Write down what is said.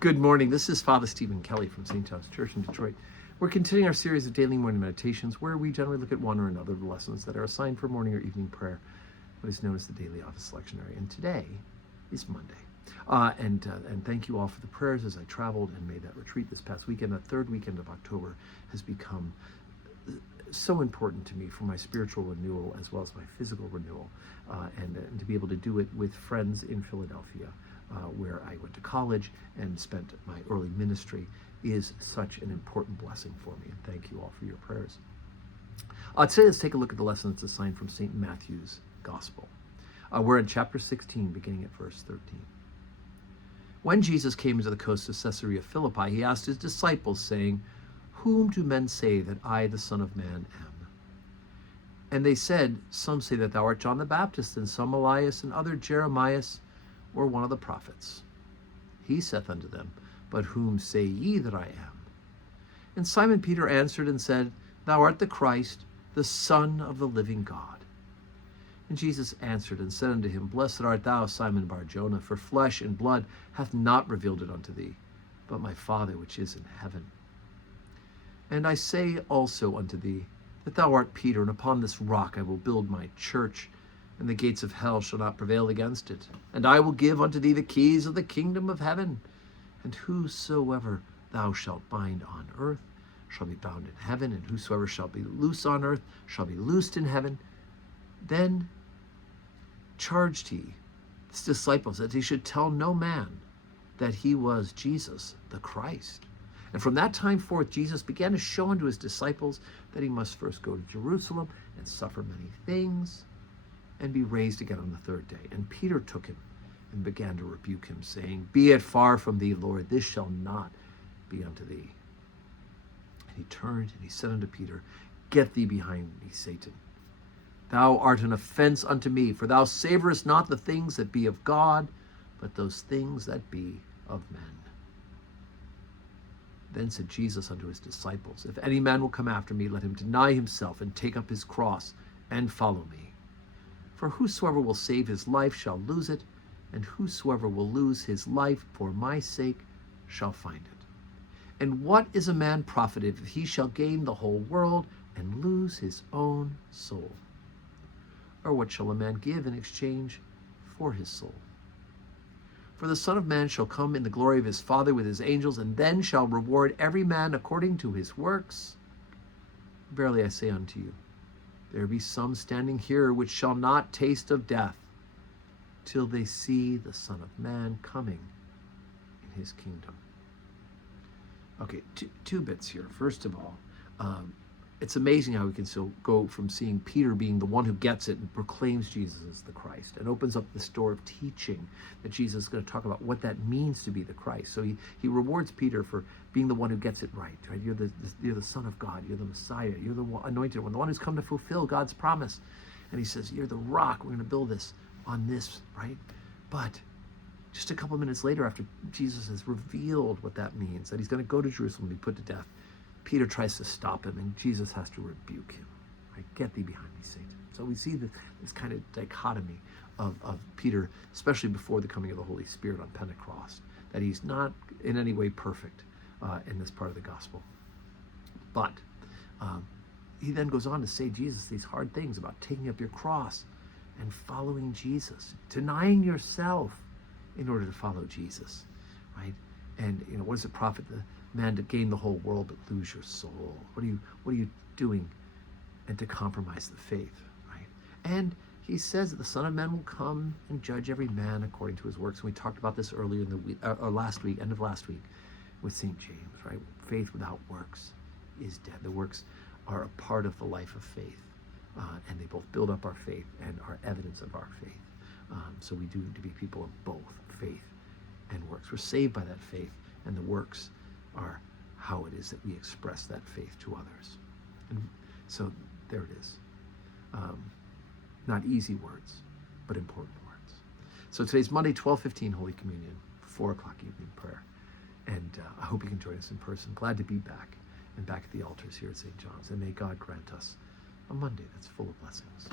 Good morning. This is Father Stephen Kelly from St. John's Church in Detroit. We're continuing our series of daily morning meditations where we generally look at one or another of the lessons that are assigned for morning or evening prayer, what is known as the daily office lectionary. And today is Monday. And thank you all for the prayers as I traveled and made that retreat this past weekend. The third weekend of October has become so important to me for my spiritual renewal as well as my physical renewal, and to be able to do it with friends in Philadelphia, where I went to college and spent my early ministry, is such an important blessing for me. And thank you all for your prayers. Today, let's take a look at the lesson that's assigned from St. Matthew's Gospel. We're in chapter 16, beginning at verse 13. When Jesus came into the coast of Caesarea Philippi, he asked his disciples, saying, "Whom do men say that I, the Son of Man, am?" And they said, "Some say that thou art John the Baptist, and some Elias, and other Jeremias, or one of the prophets." He saith unto them, "But whom say ye that I am?" And Simon Peter answered and said, "Thou art the Christ, the Son of the living God." And Jesus answered and said unto him, "Blessed art thou, Simon Bar-Jonah, for flesh and blood hath not revealed it unto thee, but my Father which is in heaven. And I say also unto thee, that thou art Peter, and upon this rock I will build my church, and the gates of hell shall not prevail against it. And I will give unto thee the keys of the kingdom of heaven. And whosoever thou shalt bind on earth shall be bound in heaven, and whosoever shall be loose on earth shall be loosed in heaven." Then charged he his disciples that he should tell no man that he was Jesus the Christ. And from that time forth, Jesus began to show unto his disciples that he must first go to Jerusalem and suffer many things and be raised again on the third day. And Peter took him and began to rebuke him, saying, "Be it far from thee, Lord, this shall not be unto thee." And he turned and he said unto Peter, "Get thee behind me, Satan. Thou art an offense unto me, for thou savorest not the things that be of God, but those things that be of men." Then said Jesus unto his disciples, "If any man will come after me, let him deny himself and take up his cross and follow me. For whosoever will save his life shall lose it, and whosoever will lose his life for my sake shall find it. And what is a man profited if he shall gain the whole world and lose his own soul? Or what shall a man give in exchange for his soul? For the Son of Man shall come in the glory of his Father with his angels, and then shall reward every man according to his works. Verily I say unto you, there be some standing here which shall not taste of death till they see the Son of Man coming in his kingdom." Okay, two bits here. First of all, it's amazing how we can still go from seeing Peter being the one who gets it and proclaims Jesus as the Christ and opens up this door of teaching that Jesus is going to talk about what that means to be the Christ. So he rewards Peter for being the one who gets it right? You're the Son of God. You're the Messiah. You're the anointed one, the one who's come to fulfill God's promise. And he says, "You're the rock. We're going to build this on this," right? But just a couple of minutes later, after Jesus has revealed what that means, that he's going to go to Jerusalem and be put to death, Peter tries to stop him, and Jesus has to rebuke him. Right? "Get thee behind me, Satan." So we see this kind of dichotomy of Peter, especially before the coming of the Holy Spirit on Pentecost, that he's not in any way perfect in this part of the gospel. But he then goes on to say, Jesus, these hard things about taking up your cross and following Jesus, denying yourself in order to follow Jesus, right? And what does it profit the man to gain the whole world but lose your soul? What are you doing and to compromise the faith, right? And he says that the Son of Man will come and judge every man according to his works. And we talked about this earlier in the week, end of last week, with St. James, right? Faith without works is dead. The works are a part of the life of faith, and they both build up our faith and are evidence of our faith. So we do need to be people of both faith and works. We're saved by that faith, and the works are how it is that we express that faith to others. And so there it is. Not easy words, but important words. So today's Monday, 12:15, Holy Communion, 4 o'clock evening prayer. And I hope you can join us in person. Glad to be back and back at the altars here at St. John's. And may God grant us a Monday that's full of blessings.